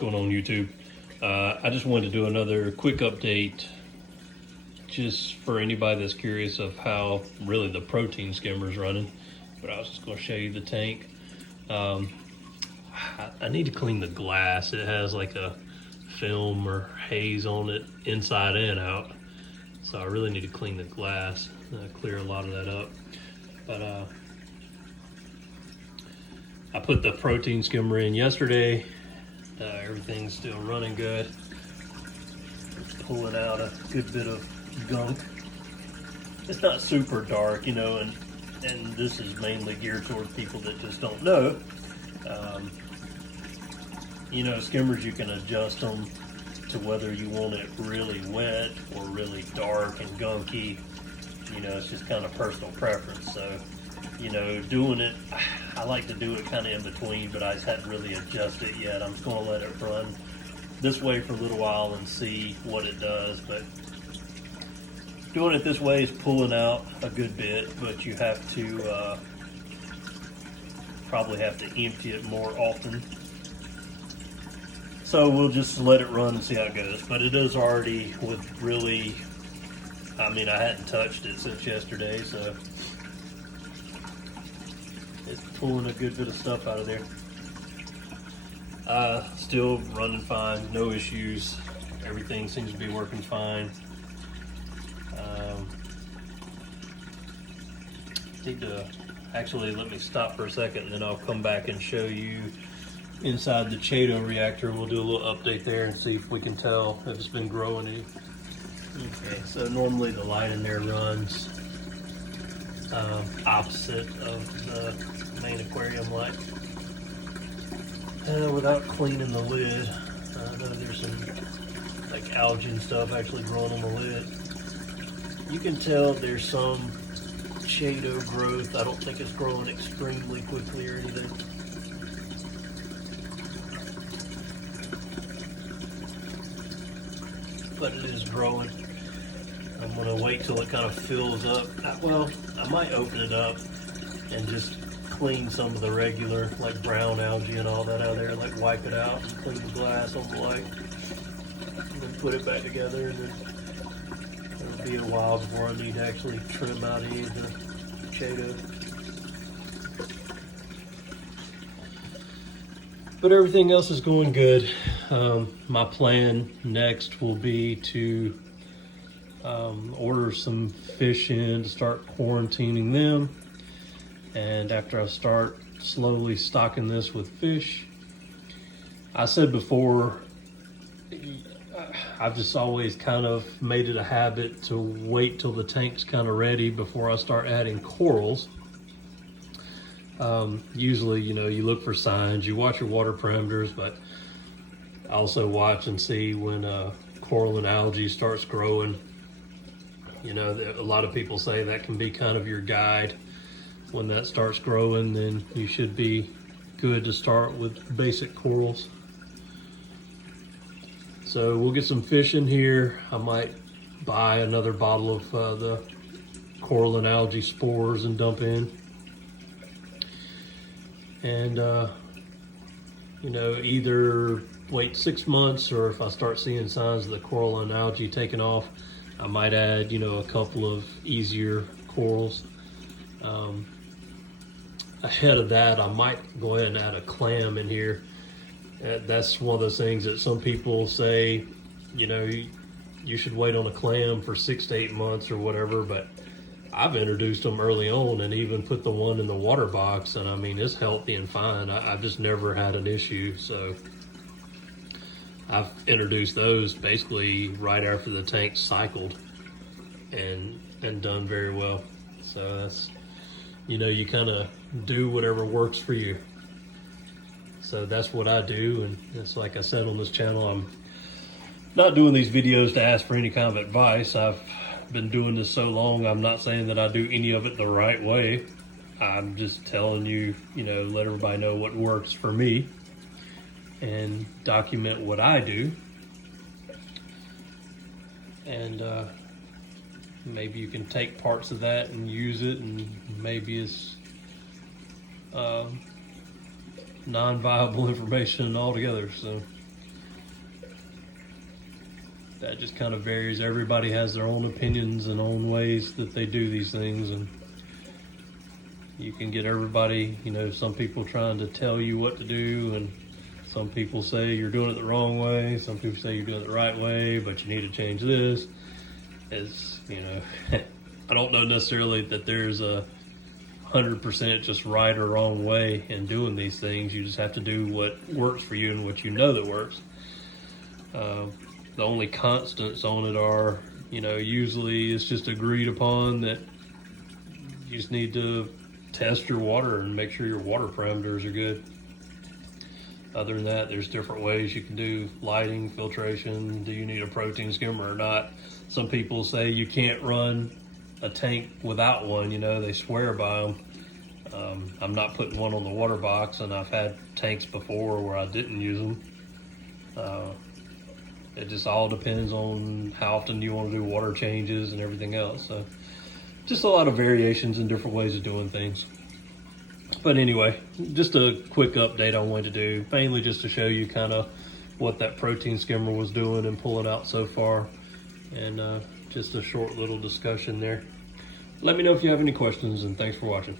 going on YouTube? I just wanted to do another quick update just for anybody that's curious of how really the protein skimmer is running. But I was just going to show you the tank. I need to clean the glass. It has like a film or haze on it inside and out. So I really need to clean the glass, clear a lot of that up. But I put the protein skimmer in yesterday. Everything's still running good. Pulling out a good bit of gunk. It's not super dark, you know, and this is mainly geared towards people that just don't know. You know, skimmers, you can adjust them to whether you want it really wet or really dark and gunky. You know, it's just kind of personal preference. So, you know, doing it, I like to do it kind of in between, but I just hadn't really adjusted it yet. I'm just going to let it run this way for a little while and see what it does. But doing it this way is pulling out a good bit, but you have to probably have to empty it more often. So we'll just let it run and see how it goes. But it is already with really, I mean, I hadn't touched it since yesterday, so it's pulling a good bit of stuff out of there. Still running fine, no issues. Everything seems to be working fine. Need to actually let me stop for a second, and then I'll come back and show you inside the Chaeto reactor. We'll do a little update there and see if we can tell if it's been growing any. Okay, so normally the light in there runs opposite of the main aquarium light. Without cleaning the lid, I know there's some like algae and stuff actually growing on the lid. You can tell there's some Chaeto growth. I don't think it's growing extremely quickly or anything. But it is growing. I'm gonna wait till it kind of fills up. Well, I might open it up and just clean some of the regular like brown algae and all that out of there, like wipe it out and clean the glass on the light, and then put it back together, and then it'll be a while before I need to actually trim out any of the Chaeto. But everything else is going good. My plan next will be to order some fish in to start quarantining them. And after I start slowly stocking this with fish, I said before, I've just always kind of made it a habit to wait till the tank's kind of ready before I start adding corals. Usually, you know, you look for signs, you watch your water parameters, but I also watch and see when coral and algae starts growing. You know, a lot of people say that can be kind of your guide. When that starts growing, then you should be good to start with basic corals. So we'll get some fish in here. I might buy another bottle of the coral and algae spores and dump in. And, you know, either wait 6 months, or if I start seeing signs of the coral and algae taking off, I might add, you know, a couple of easier corals. Ahead of that, I might go ahead and add a clam in here. That's one of those things that some people say, you know, you should wait on a clam for 6 to 8 months or whatever, but I've introduced them early on and even put the one in the water box, and I mean, it's healthy and fine. I've just never had an issue. So I've introduced those basically right after the tank cycled and done very well. So that's, you know, you kind of do whatever works for you. So that's what I do. And it's like I said on this channel, I'm not doing these videos to ask for any kind of advice. I've been doing this so long, I'm not saying that I do any of it the right way. I'm just telling you, you know, let everybody know what works for me and document what I do. And maybe you can take parts of that and use it, and maybe it's non-viable information altogether. So that just kind of varies. Everybody has their own opinions and own ways that they do these things, and you can get everybody, you know, some people trying to tell you what to do, and some people say you're doing it the wrong way, some people say you're doing it the right way, but you need to change this. It's, you know, I don't know necessarily that there's a 100% just right or wrong way in doing these things. You just have to do what works for you and what you know that works. The only constants on it are, you know, usually it's just agreed upon that you just need to test your water and make sure your water parameters are good. Other than that, there's different ways you can do lighting, filtration. Do you need a protein skimmer or not? Some people say you can't run a tank without one, you know, they swear by them. I'm not putting one on the water box, and I've had tanks before where I didn't use them. It just all depends on how often you want to do water changes and everything else. So just a lot of variations and different ways of doing things. But anyway, just a quick update I wanted to do, mainly just to show you kind of what that protein skimmer was doing and pulling out so far, and just a short little discussion there. Let me know if you have any questions, and thanks for watching.